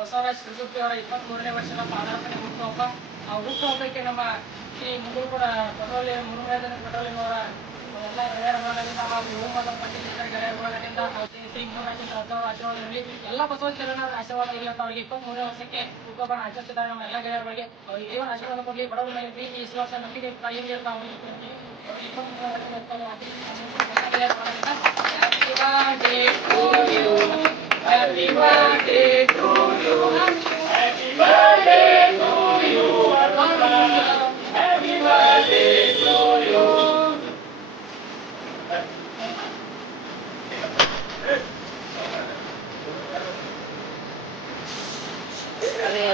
Basavaraj Suzuki ಅವರ 23ನೇ ವರ್ಷದ ಪಾದಾರ್ಪಣೆ ಹುಟ್ಟುಹಬ್ಬ. ಆ ಹುಟ್ಟುಹಬ್ಬಕ್ಕೆ ನಮ್ಮ ಶ್ರೀ ಮುಂಗುರುಪುರ ಬಸವಳ್ಳಿ ಮುರುಘರಾಜನ ಪಟೋಲಿನವರ ಎಲ್ಲ ಗೆಳೆಯರ ಬಳಗದಿಂದ ಹಾಗೂ ಯುವಮತ ಪಂಡಿತರ ಗೆಳೆಯರ ಬಳಗದಿಂದ ಶ್ರೀ ಮುರುಘರಾಜನ ಆಶೀರ್ವಾದದಲ್ಲಿ ಎಲ್ಲ ಬಸವ ಶರಣರ ಆಶೀರ್ವಾದ ಇರಲಿ ಅಂತ ಅವರಿಗೆ 23ನೇ ವರ್ಷಕ್ಕೆ ಹುಟ್ಟುಹಬ್ಬನ ಆಚರಿಸಿದ್ದಾರೆ. ನಮ್ಮ ಎಲ್ಲ ಗೆಳೆಯರ ಬಗ್ಗೆ ಅವರಿಗೆ ದೇವರ ಆಶೀರ್ವಾದ ಕೊಡಲಿ, ಬಡವರ ಮೇಲೆ ಪ್ರೀತಿ ವಿಶ್ವಾಸ ನಂಬಿಕೆ ಇರಲಿ ಅಂತ ಅವರಿಗೆ 23ನೇ ವರ್ಷಕ್ಕೆ ಗೆಳೆಯರ ಬಳಗದಿಂದ happy birthday to you, happy birthday to you, happy birthday to you, happy birthday to you. ಅದೇ